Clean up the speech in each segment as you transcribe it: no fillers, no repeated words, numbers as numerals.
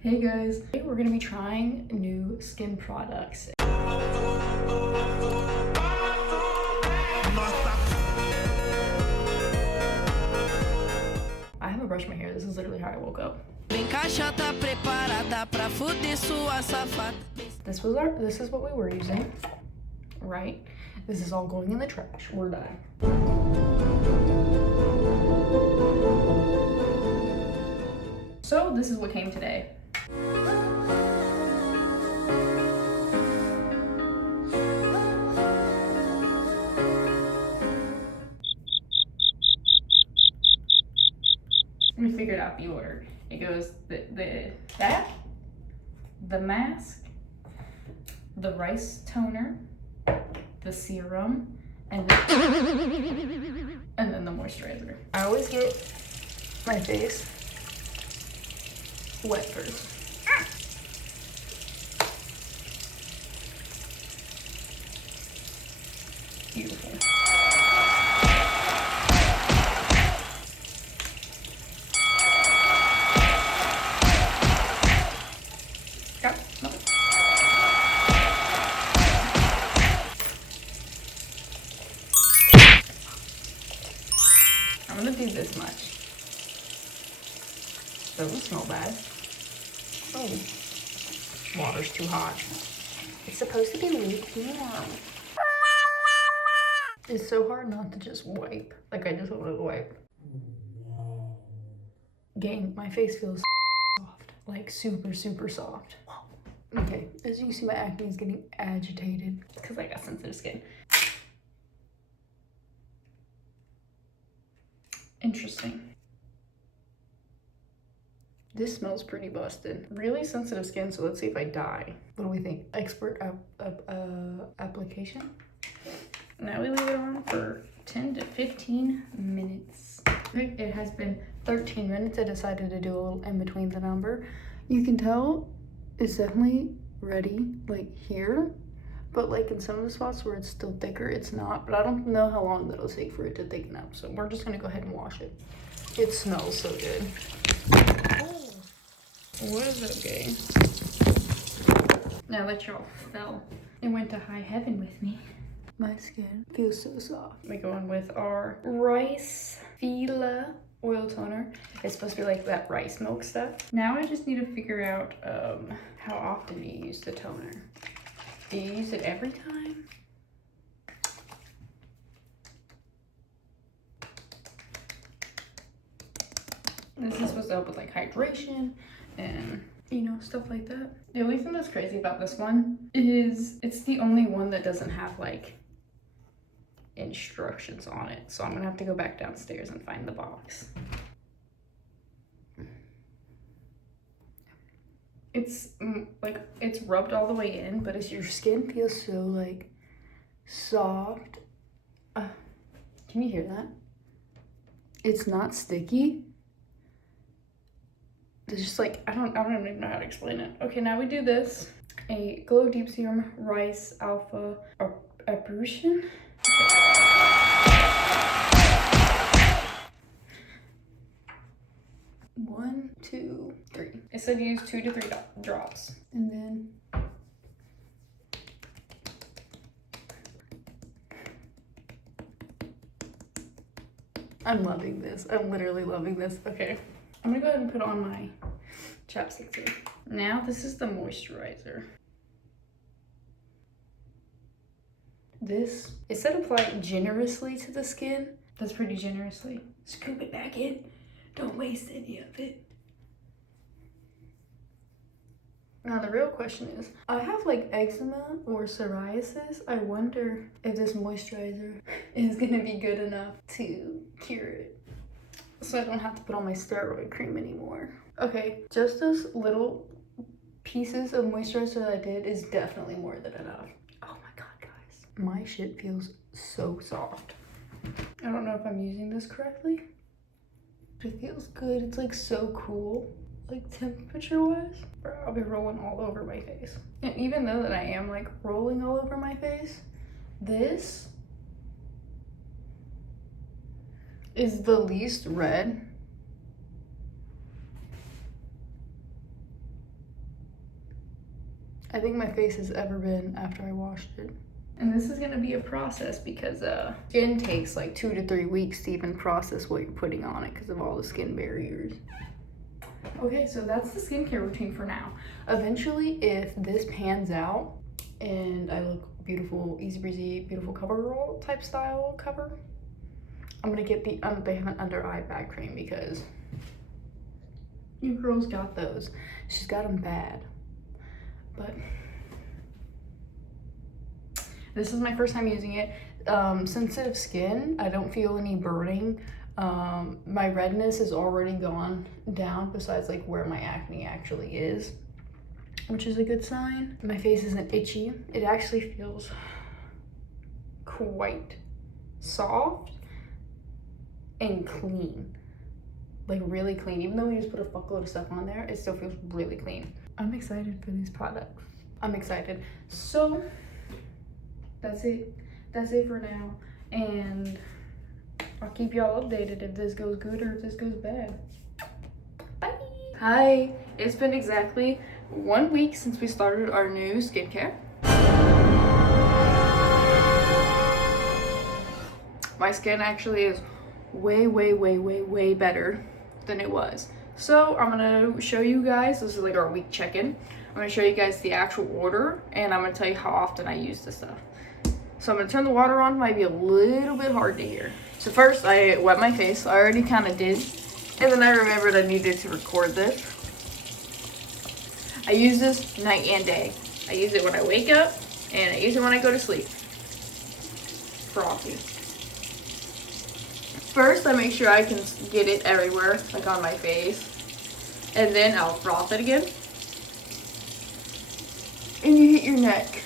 Hey guys, today we're gonna be trying new skin products. I haven't brushed my hair. This is literally how I woke up. This is what we were using, right? This is all going in the trash. We're done. So this is what came today. We figured out the order. It goes the mask, the rice toner, the serum, and then the moisturizer. I always get my face wet first. Beautiful. No. I'm gonna do this much. Doesn't smell bad. Oh, water's too hot. It's supposed to be lukewarm. It's so hard not to just wipe. Like, I just want to wipe. Gang, my face feels soft. Like, super, super soft. Okay, as you can see, my acne is getting agitated because I got sensitive skin. Interesting. This smells pretty busted. Really sensitive skin, so let's see if I die. What do we think? Expert application? Now we leave it on for 10 to 15 minutes. It has been 13 minutes. I decided to do a little in between the number. You can tell it's definitely ready, like here, but like in some of the spots where it's still thicker, it's not. But I don't know how long that'll take for it to thicken up, so we're just gonna go ahead and wash it. It smells so good. Oh, what is okay? Now that y'all fell and went to high heaven with me, my skin feels so soft. We go in with our RiceFila oil toner. It's supposed to be like that rice milk stuff. Now I just need to figure out how often you use the toner. Do you use it every time? This is supposed to help with like hydration and, you know, stuff like that. The only thing that's crazy about this one is it's the only one that doesn't have like instructions on it. So I'm gonna have to go back downstairs and find the box. It's like it's rubbed all the way in, but as your skin feels so like soft. Can you hear that? It's not sticky. It's just like, I don't even know how to explain it. Okay, now we do this. A Glow Deep Serum Rice Alpha-Arbutin. One, two, three. It said use 2 to 3 drops. And then I'm loving this. I'm literally loving this. Okay, I'm gonna go ahead and put on my chapstick too. Now this is the moisturizer. This, it said apply generously to the skin. That's pretty generously. Scoop it back in. Don't waste any of it. Now the real question is, I have like eczema or psoriasis. I wonder if this moisturizer is gonna be good enough to cure it. So I don't have to put on my steroid cream anymore. Okay, just those little pieces of moisturizer that I did is definitely more than enough. Oh my God, guys. My shit feels so soft. I don't know if I'm using this correctly. It feels good. It's like so cool, like temperature wise. I'll be rolling all over my face. And even though that I am like rolling all over my face, this is the least red. I think my face has ever been after I washed it. And this is gonna be a process because skin takes like 2 to 3 weeks to even process what you're putting on it because of all the skin barriers. Okay, so that's the skincare routine for now. Eventually, if this pans out and I look beautiful, easy breezy, beautiful cover girl type style cover, I'm gonna get the they have an under eye bag cream because you girls got those. She's got them bad. But this is my first time using it. Sensitive skin, I don't feel any burning. My redness is already gone down besides like where my acne actually is, which is a good sign. My face isn't itchy. It actually feels quite soft and clean, like really clean. Even though we just put a fuckload of stuff on there, it still feels really clean. I'm excited for these products. I'm excited. So that's it for now, and I'll keep y'all updated if this goes good or if this goes bad. Bye. Hi, it's been exactly 1 week since we started our new skincare. My skin actually is way better than it was. So I'm gonna show you guys, this is like our week check-in. I'm gonna show you guys the actual order and I'm gonna tell you how often I use this stuff. So I'm gonna turn the water on, might be a little bit hard to hear. So first I wet my face, I already kind of did. And then I remembered I needed to record this. I use this night and day. I use it when I wake up and I use it when I go to sleep. Frothy. First I make sure I can get it everywhere, like on my face. And then I'll froth it again. And you hit your neck.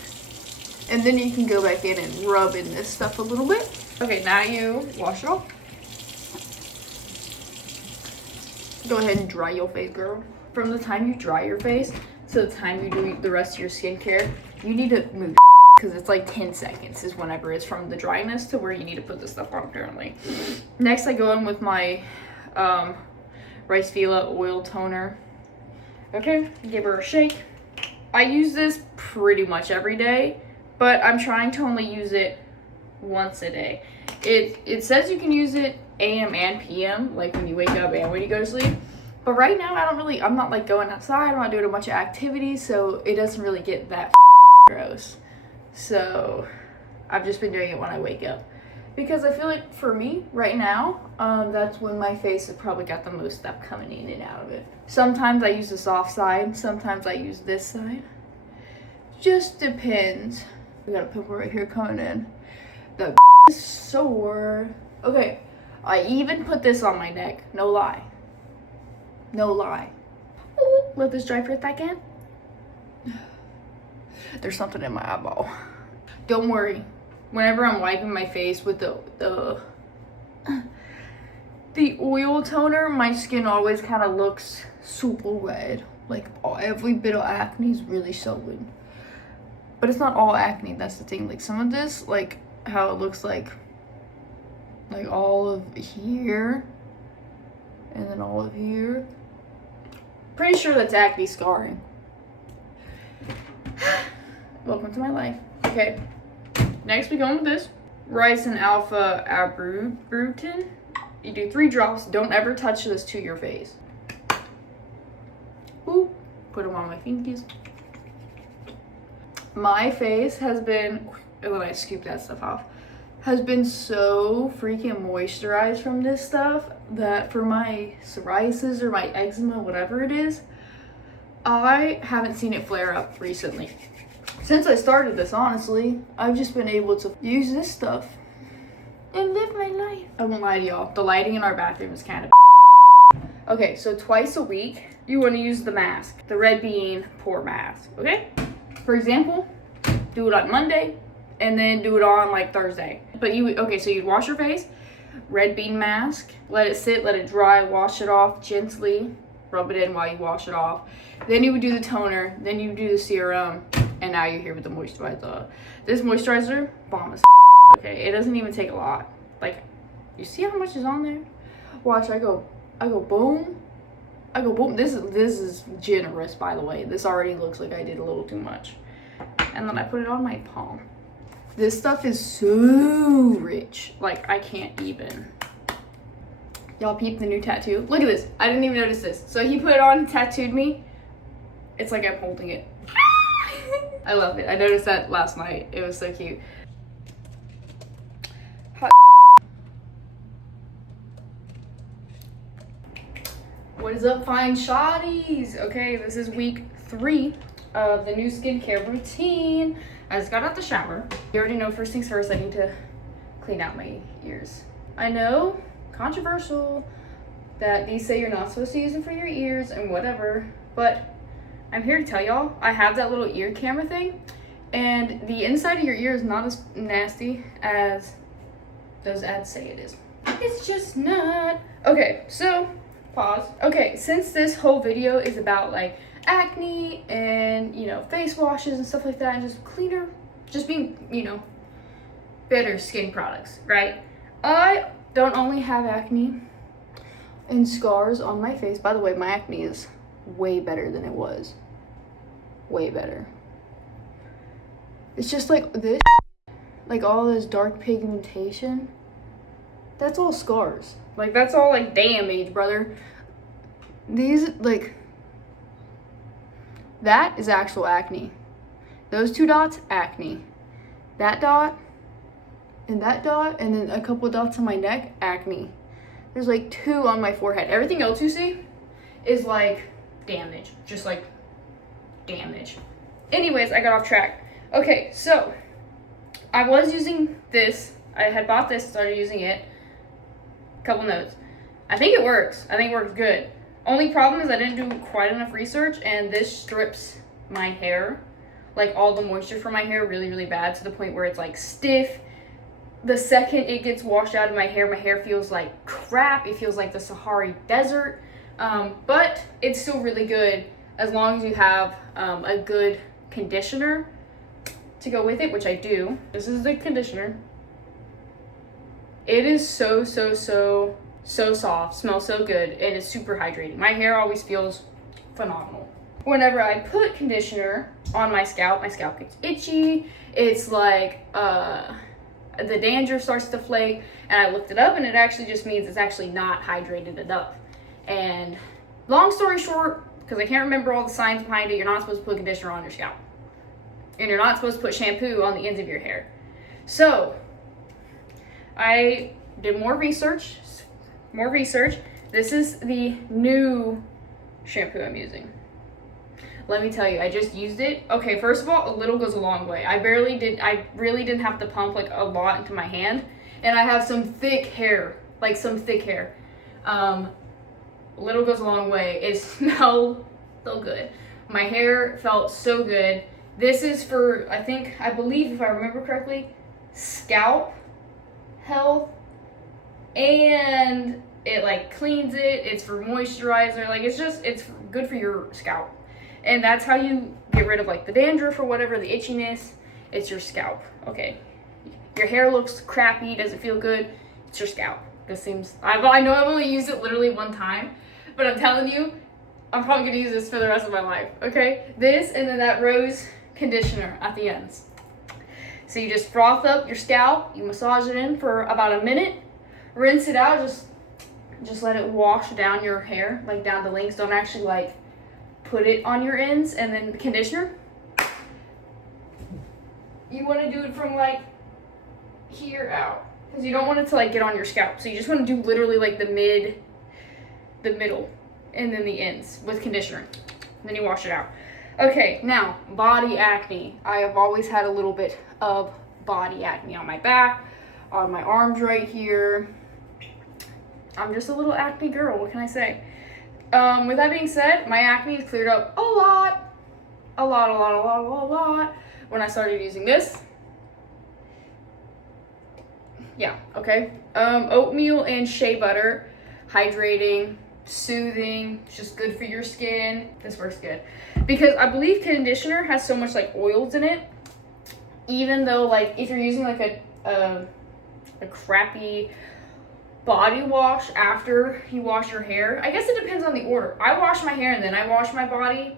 And then you can go back in and rub in this stuff a little bit. Okay, now you wash it off. Go ahead and dry your face, girl. From the time you dry your face to the time you do the rest of your skincare, you need to move because it's like 10 seconds is whenever it's from the dryness to where you need to put this stuff on apparently. Next, I go in with my RiceFila oil toner. Okay, give her a shake. I use this pretty much every day, but I'm trying to only use it once a day. It says you can use it AM and PM, like when you wake up and when you go to sleep. But right now, I'm not like going outside, I'm not doing a bunch of activities, so it doesn't really get that gross. So I've just been doing it when I wake up. Because I feel like for me, right now, that's when my face has probably got the most stuff coming in and out of it. Sometimes I use the soft side, sometimes I use this side. Just depends. We got a pimple right here coming in. The is sore. Okay, I even put this on my neck. No lie. No lie. Ooh, let this dry for a second. There's something in my eyeball. Don't worry. Whenever I'm wiping my face with the oil toner, my skin always kind of looks super red. Like every bit of acne is really showing. But it's not all acne, that's the thing. Like some of this, like how it looks like all of here and then all of here. Pretty sure that's acne scarring. Welcome to my life. Okay, next we go in with this. Rice and Alpha-Arbutin. You do 3 drops. Don't ever touch this to your face. Ooh, put them on my fingies. My face has been, and then I scoop that stuff off, has been so freaking moisturized from this stuff that for my psoriasis or my eczema, whatever it is, I haven't seen it flare up recently. Since I started this, honestly, I've just been able to use this stuff and live my life. I won't lie to y'all, the lighting in our bathroom is kind of okay, so twice a week, you want to use the mask, the red bean pore mask, okay? For example, do it on Monday and then do it on like Thursday. But so you'd wash your face, red bean mask, let it sit, let it dry, wash it off gently, rub it in while you wash it off. Then you would do the toner, then you would do the serum, and now you're here with the moisturizer. This moisturizer, bomb as okay? It doesn't even take a lot. Like, you see how much is on there? Watch, I go boom, I go, boom, this is generous, by the way. This already looks like I did a little too much. And then I put it on my palm. This stuff is so rich. Like, I can't even. Y'all peep the new tattoo? Look at this. I didn't even notice this. So he put it on, tattooed me. It's like I'm holding it. I love it. I noticed that last night. It was so cute. What is up, fine shawties? Okay, this is week 3 of the new skincare routine. I just got out the shower. You already know, first things first, I need to clean out my ears. I know, controversial, that these say you're not supposed to use them for your ears and whatever, but I'm here to tell y'all, I have that little ear camera thing, and the inside of your ear is not as nasty as those ads say it is. It's just not. Okay, so, pause. Okay, since this whole video is about like acne and, you know, face washes and stuff like that, and just cleaner, just being, you know, better skin products, right? I don't only have acne and scars on my face. By the way, my acne is way better than it was. Way better. It's just like this, like all this dark pigmentation, that's all scars. Like, that's all like damage, brother. These, like, that is actual acne. Those 2 dots, acne. That dot, and then a couple of dots on my neck, acne. There's like 2 on my forehead. Everything else you see is like damage, just like damage. Anyways, I got off track. Okay, so I was using this. I had bought this, started using it. Couple notes. I think it works. I think it works good. Only problem is I didn't do quite enough research, and this strips my hair, like all the moisture from my hair really, really bad, to the point where it's like stiff. The second it gets washed out of my hair feels like crap. It feels like the Sahara Desert. But it's still really good as long as you have a good conditioner to go with it, which I do. This is the conditioner. It is so soft, smells so good, and it's super hydrating. My hair always feels phenomenal. Whenever I put conditioner on my scalp gets itchy. It's like the dandruff starts to flake, and I looked it up, and it actually just means it's actually not hydrated enough. And long story short, because I can't remember all the science behind it, you're not supposed to put conditioner on your scalp, and you're not supposed to put shampoo on the ends of your hair. So I did more research. This is the new shampoo I'm using. Let me tell you, I just used it. Okay, first of all, a little goes a long way. I really didn't have to pump like a lot into my hand, and I have some thick hair, little goes a long way. It smelled so good. My hair felt so good. This is for, I believe, if I remember correctly, scalp health, and it like cleans it. It's for moisturizer. Like, it's good for your scalp. And that's how you get rid of like the dandruff or whatever, the itchiness. It's your scalp. Okay, your hair looks crappy, doesn't feel good, it's your scalp. I know I've only used it literally one time, but I'm telling you, I'm probably gonna use this for the rest of my life. Okay, this, and then that rose conditioner at the ends. So you just froth up your scalp, you massage it in for about a minute, rinse it out, just let it wash down your hair, like down the lengths. Don't actually like put it on your ends. And then the conditioner, you want to do it from like here out, because you don't want it to like get on your scalp. So you just want to do literally like the middle, and then the ends with conditioner. And then you wash it out. Okay, now body acne. I have always had a little bit of body acne on my back, on my arms right here. I'm just a little acne girl, what can I say? With that being said, my acne has cleared up a lot when I started using this. Yeah, okay. Oatmeal and shea butter, hydrating, soothing, it's just good for your skin. This works good. Because I believe conditioner has so much like oils in it, even though like if you're using like a crappy body wash after you wash your hair. I guess it depends on the order. I wash my hair and then I wash my body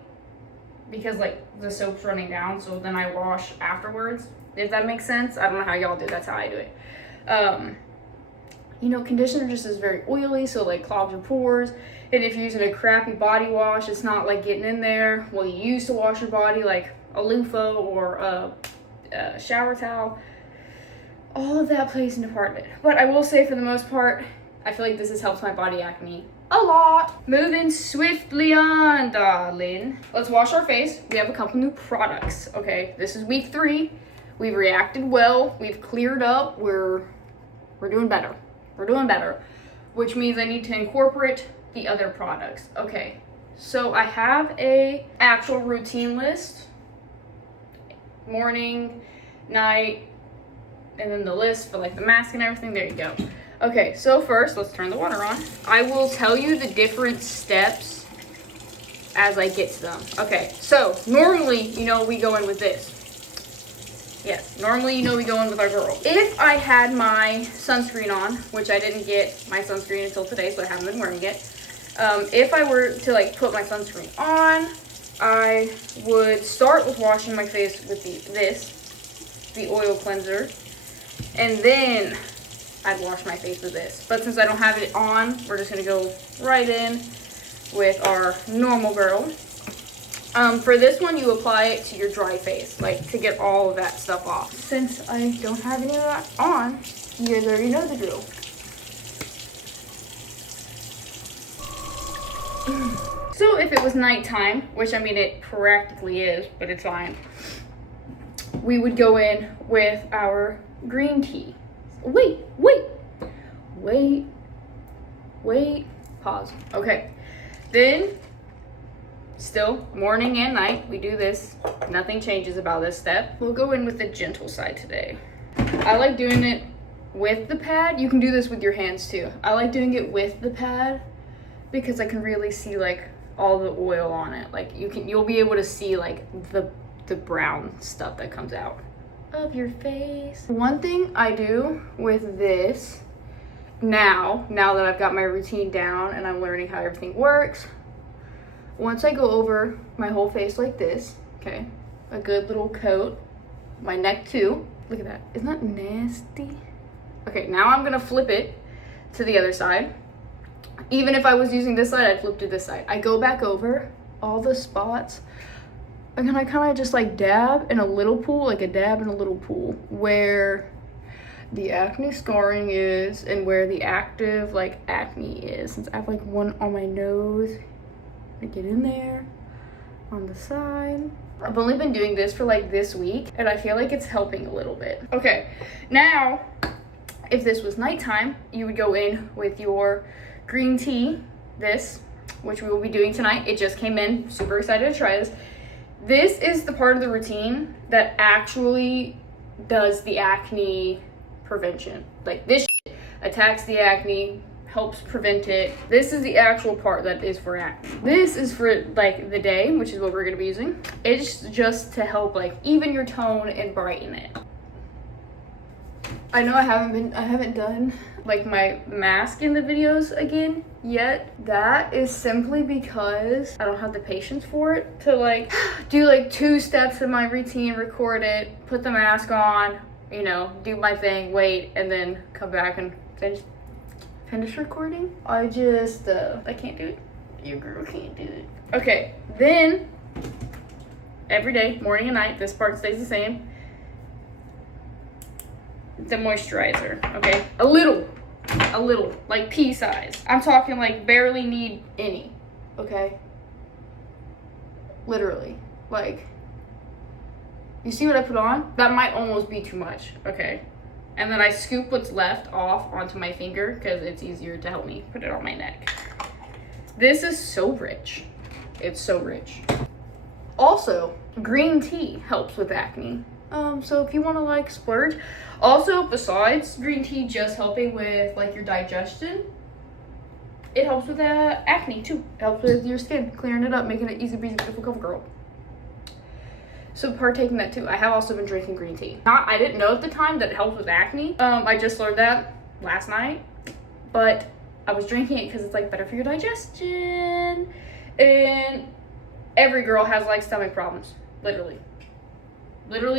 because like the soap's running down, so then I wash afterwards, if that makes sense. I don't know how y'all do, that's how I do it. You know, conditioner just is very oily, so like clogs your pores. And if you're using a crappy body wash, it's not like getting in there. Well, you used to wash your body like a loofah or a shower towel. All of that plays into part of it. But I will say, for the most part, I feel like this has helped my body acne a lot. Moving swiftly on, darling. Let's wash our face. We have a couple new products, okay? This is week 3. We've reacted well. We've cleared up. We're doing better. We're doing better, which means I need to incorporate the other products. Okay, so I have a actual routine list. Morning, night, and then the list for like the mask and everything. There you go. Okay, so first, let's turn the water on. I will tell you the different steps as I get to them. Okay, so normally, you know, we go in with this. Yes, normally, you know, we go in with our girl. If I had my sunscreen on, which I didn't get my sunscreen until today, so I haven't been wearing it. If I were to like put my sunscreen on, I would start with washing my face with the oil cleanser, and then I'd wash my face with this. But since I don't have it on, we're just gonna go right in with our normal girl. For this one, you apply it to your dry face, like to get all of that stuff off. Since I don't have any of that on, you guys already know the drill. So if it was nighttime, which I mean it practically is, but it's fine, we would go in with our green tea. Wait, pause. Okay, then still morning and night, we do this. Nothing changes about this step. We'll go in with the gentle side today. I like doing it with the pad. You can do this with your hands too. I like doing it with the pad because I can really see like all the oil on it. Like you'll be able to see like the brown stuff that comes out of your face. One thing I do with this now that I've got my routine down and I'm learning how everything works, once I go over my whole face like this, okay, a good little coat, my neck too. Look at that, isn't that nasty? Okay, now I'm gonna flip it to the other side. Even if I was using this side, I'd flip to this side. I go back over all the spots, and then I kind of just like dab in a little pool, like a dab in a little pool, where the acne scarring is and where the active like acne is. Since I have like one on my nose, I get in there on the side. I've only been doing this for like this week, and I feel like it's helping a little bit. Okay, now if this was nighttime, you would go in with your green tea, this, which we will be doing tonight. It just came in, super excited to try this. This is the part of the routine that actually does the acne prevention. Like this attacks the acne, helps prevent it. This is the actual part that is for acne. This is for like the day, which is what we're gonna be using. It's just to help like even your tone and brighten it. I know I haven't done like my mask in the videos again yet. That is simply because I don't have the patience for it to like do like 2 steps in my routine, record it, put the mask on, you know, do my thing, wait, and then come back and finish recording. I just I can't do it. Your girl can't do it. Okay, then every day, morning and night, this part stays the same. The moisturizer, okay? A little, like pea size. I'm talking like barely need any, okay? Literally, like, you see what I put on? That might almost be too much, okay? And then I scoop what's left off onto my finger because it's easier to help me put it on my neck. This is so rich. It's so rich. Also, green tea helps with acne. So if you want to like splurge. Also, besides green tea just helping with like your digestion, it helps with acne too. It helps with your skin, clearing it up, making it easy breezy, beautiful cover girl. So partake in that too. I have also been drinking green tea. I didn't know at the time that it helps with acne. I just learned that last night. but I was drinking it because it's like better for your digestion. And every girl has like stomach problems, literally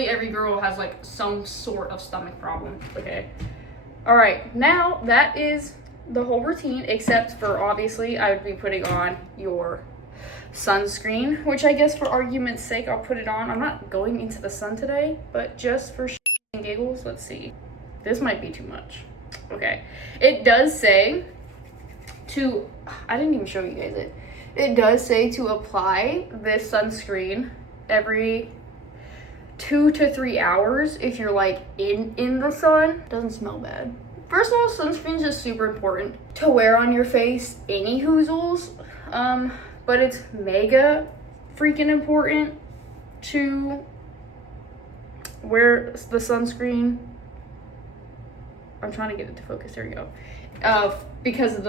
every girl has like some sort of stomach problem. Okay, all right, now that is the whole routine, except for obviously I would be putting on your sunscreen, which I guess for argument's sake I'll put it on. I'm not going into the sun today, but just for and giggles, let's see. This might be too much. Okay, it does say to, I didn't even show you guys it. It does say to apply this sunscreen every 2 to 3 hours if you're like in the sun. Doesn't smell bad. First of all, sunscreen is just super important to wear on your face, any hoozles. But it's mega freaking important to wear the sunscreen. I'm trying to get it to focus. There we go. Because of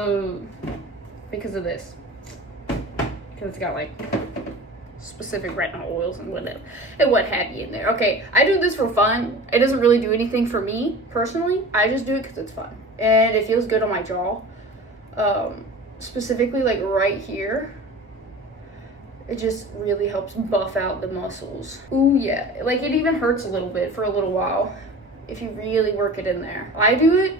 this. Because it's got like specific retinol oils and what have you in there. Okay, I do this for fun. It doesn't really do anything for me personally. I just do it because it's fun and it feels good on my jaw. Specifically like right here. It just really helps buff out the muscles. Ooh yeah, like it even hurts a little bit for a little while if you really work it in there. I do it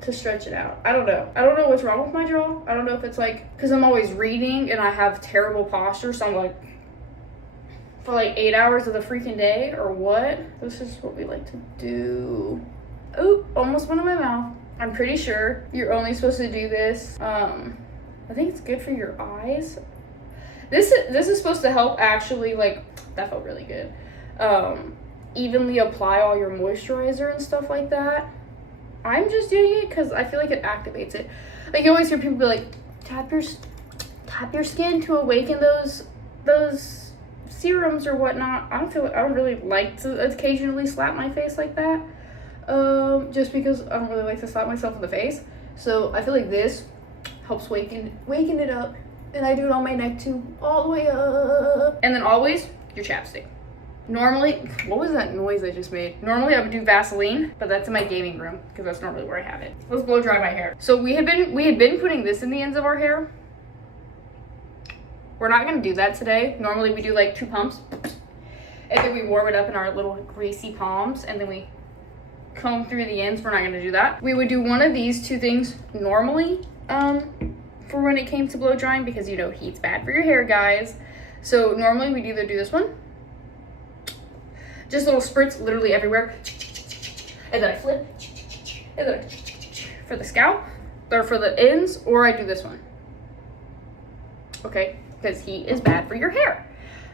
to stretch it out. I don't know what's wrong with my jaw. I don't know if it's like because I'm always reading and I have terrible posture, so I'm like for like 8 hours of the freaking day or what. This is what we like to do. Oh, almost went in my mouth. I'm pretty sure you're only supposed to do this. I think it's good for your eyes. This is supposed to help actually, like, that felt really good. Evenly apply all your moisturizer and stuff like that. I'm just doing it because I feel like it activates it. Like you always hear people be like, tap your skin to awaken those serums or whatnot. I don't really like to occasionally slap my face like that. Just because I don't really like to slap myself in the face. So I feel like this helps waken it up. And I do it on my neck too, all the way up. And then always your chapstick. Normally, what was that noise I just made? Normally I would do Vaseline, but that's in my gaming room because that's normally where I have it. Let's blow dry my hair. So we had been putting this in the ends of our hair. We're not gonna do that today. Normally we do like 2 pumps, and then we warm it up in our little greasy palms, and then we comb through the ends. We're not gonna do that. We would do one of these 2 things normally, for when it came to blow drying, because you know heat's bad for your hair, guys. So normally we'd either do this one, just little spritz literally everywhere, and then I flip, and then for the scalp or for the ends, or I do this one. Okay, because heat is bad for your hair.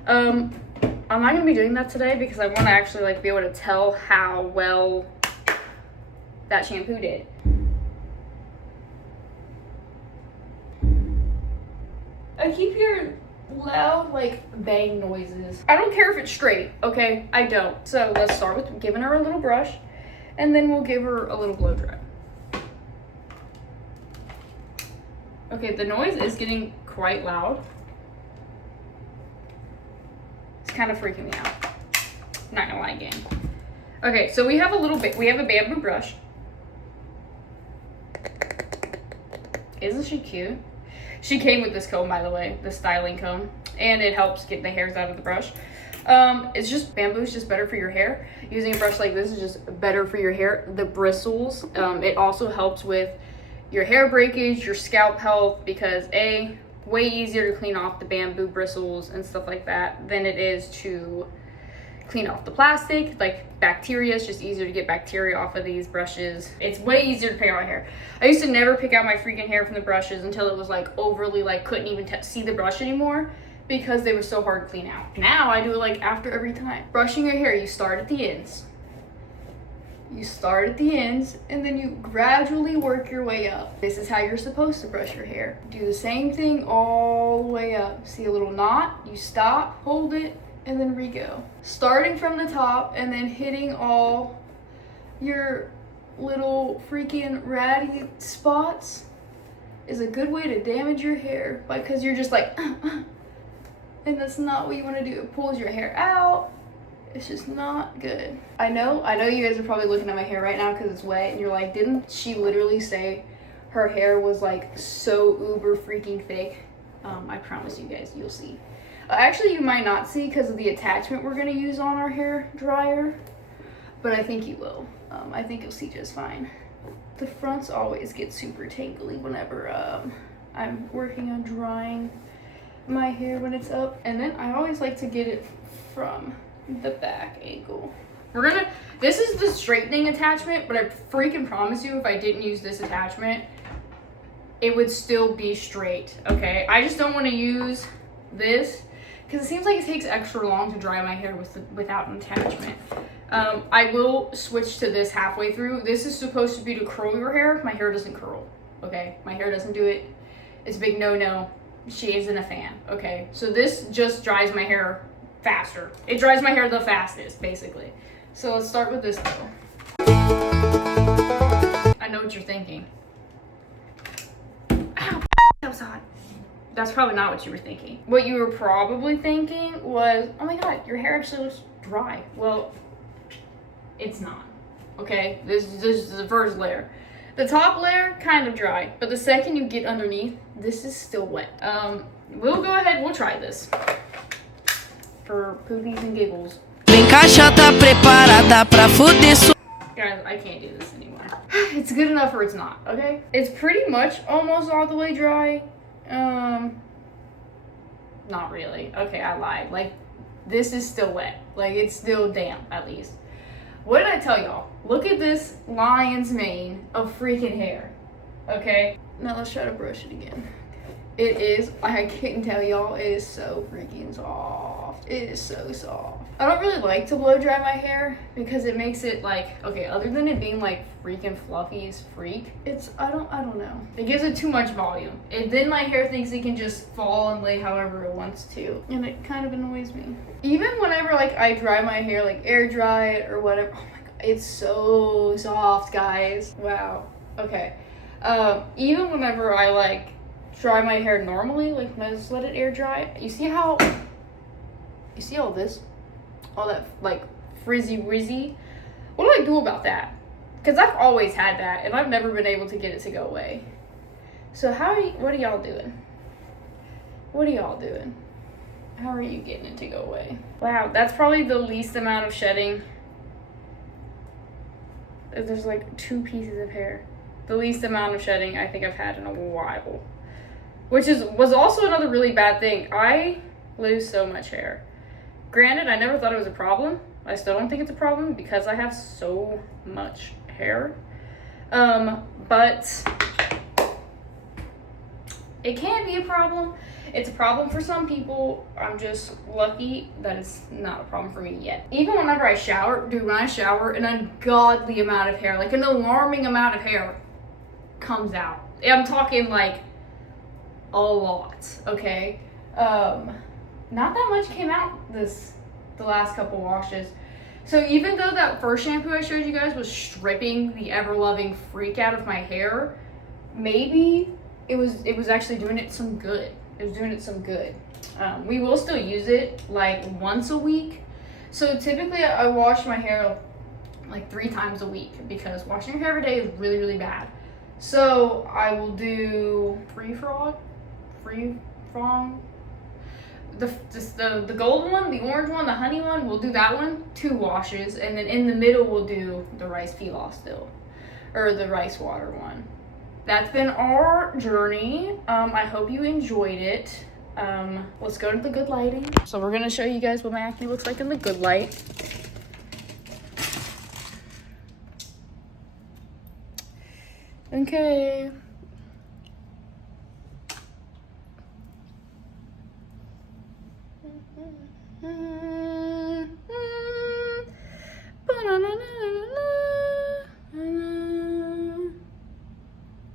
I'm not gonna be doing that today because I want to actually like be able to tell how well that shampoo did. I keep hearing loud like bang noises. I don't care if it's straight, okay? I don't. So let's start with giving her a little brush, and then we'll give her a little blow dry. Okay, the noise is getting quite loud. It's kind of freaking me out. Not gonna lie again. Okay, so we have a bamboo brush. Isn't she cute? She came with this comb, by the way, the styling comb, and it helps get the hairs out of the brush. It's just, bamboo is just better for your hair. Using a brush like this is just better for your hair. The bristles, it also helps with your hair breakage, your scalp health, because way easier to clean off the bamboo bristles and stuff like that than it is to clean off the plastic. Like bacteria, it's just easier to get bacteria off of these brushes. It's way easier to pick out my hair. I used to never pick out my freaking hair from the brushes until it was like overly, like couldn't even see the brush anymore because they were so hard to clean out. Now I do it like after every time. Brushing your hair, you start at the ends. And then you gradually work your way up. This is how you're supposed to brush your hair. Do the same thing all the way up. See a little knot, you stop, hold it, and then re-go. Starting from the top and then hitting all your little freaking ratty spots is a good way to damage your hair, because you're just like, and that's not what you want to do. It pulls your hair out. It's just not good. I know you guys are probably looking at my hair right now because it's wet and you're like, didn't she literally say her hair was like so uber freaking thick. I promise you guys, you'll see. Actually, you might not see because of the attachment we're gonna use on our hair dryer, but I think you will. I think you'll see just fine. The fronts always get super tangly whenever I'm working on drying my hair when it's up, and then I always like to get it from the back angle. This is the straightening attachment, but I freaking promise you if I didn't use this attachment, it would still be straight, okay? I just don't want to use this because it seems like it takes extra long to dry my hair without an attachment. I will switch to this halfway through. This is supposed to be to curl your hair. My hair doesn't curl, okay? My hair doesn't do it. It's a big no-no. She isn't a fan, okay? So this just dries my hair faster. It dries my hair the fastest, basically. So let's start with this though. I know what you're thinking. Ow, that was hot. That's probably not what you were thinking. What you were probably thinking was, oh my God, your hair actually looks dry. Well, it's not, okay? This is the first layer. The top layer, kind of dry, but the second you get underneath, this is still wet. We'll go ahead, we'll try this. For poopies and giggles. Guys, I can't do this anymore. It's good enough or it's not, okay? It's pretty much almost all the way dry. Not really. Okay, I lied. Like, this is still wet. Like, it's still damp, at least. What did I tell y'all? Look at this lion's mane of freaking hair, okay? Now let's try to brush it again. It is, I couldn't tell y'all, it is so freaking soft. It is so soft. I don't really like to blow dry my hair because it makes it like, okay, other than it being like freaking fluffy as freak, I don't know. It gives it too much volume. And then my hair thinks it can just fall and lay however it wants to. And it kind of annoys me. Even whenever like I dry my hair, like air dry it or whatever, oh my God, it's so soft, guys. Wow, okay. Even whenever I like dry my hair normally, like when I just let it air dry, you see all this? All that like frizzy wrizzy. What do I do about that? Because I've always had that and I've never been able to get it to go away. So what are y'all doing? What are y'all doing? How are you getting it to go away? Wow, that's probably the least amount of shedding. There's like 2 pieces of hair. The least amount of shedding I think I've had in a while. Which was also another really bad thing. I lose so much hair. Granted, I never thought it was a problem. I still don't think it's a problem because I have so much hair. But it can be a problem. It's a problem for some people. I'm just lucky that it's not a problem for me yet. Even whenever I shower, dude, when I shower, an ungodly amount of hair, like an alarming amount of hair comes out. I'm talking like a lot, okay? Not that much came out the last couple washes. So even though that first shampoo I showed you guys was stripping the ever-loving freak out of my hair, maybe it was actually doing it some good. It was doing it some good. We will still use it like once a week. So typically I wash my hair like 3 times a week because washing your hair every day is really, really bad. So I will do free frog, the golden one, the orange one, the honey one, we'll do that one 2 washes, and then in the middle we'll do the RiceFila still, or the rice water one. That's been our journey. I hope you enjoyed it. Let's go to the good lighting. So we're gonna show you guys what my acne looks like in the good light. Okay.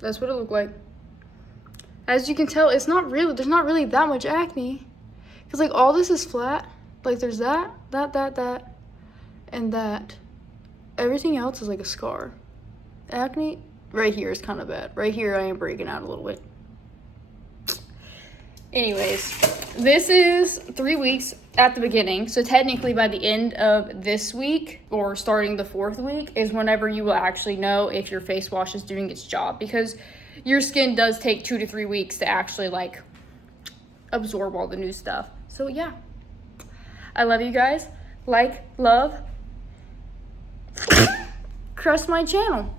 That's what it looked like. As you can tell, there's not really that much acne. Because like all this is flat. Like there's that, and that. Everything else is like a scar. Acne right here is kind of bad. Right here I am breaking out a little bit. Anyways, this is 3 weeks at the beginning. So technically by the end of this week or starting the 4th week is whenever you will actually know if your face wash is doing its job. Because your skin does take 2 to 3 weeks to actually like absorb all the new stuff. So yeah, I love you guys. Like, love, crush my channel.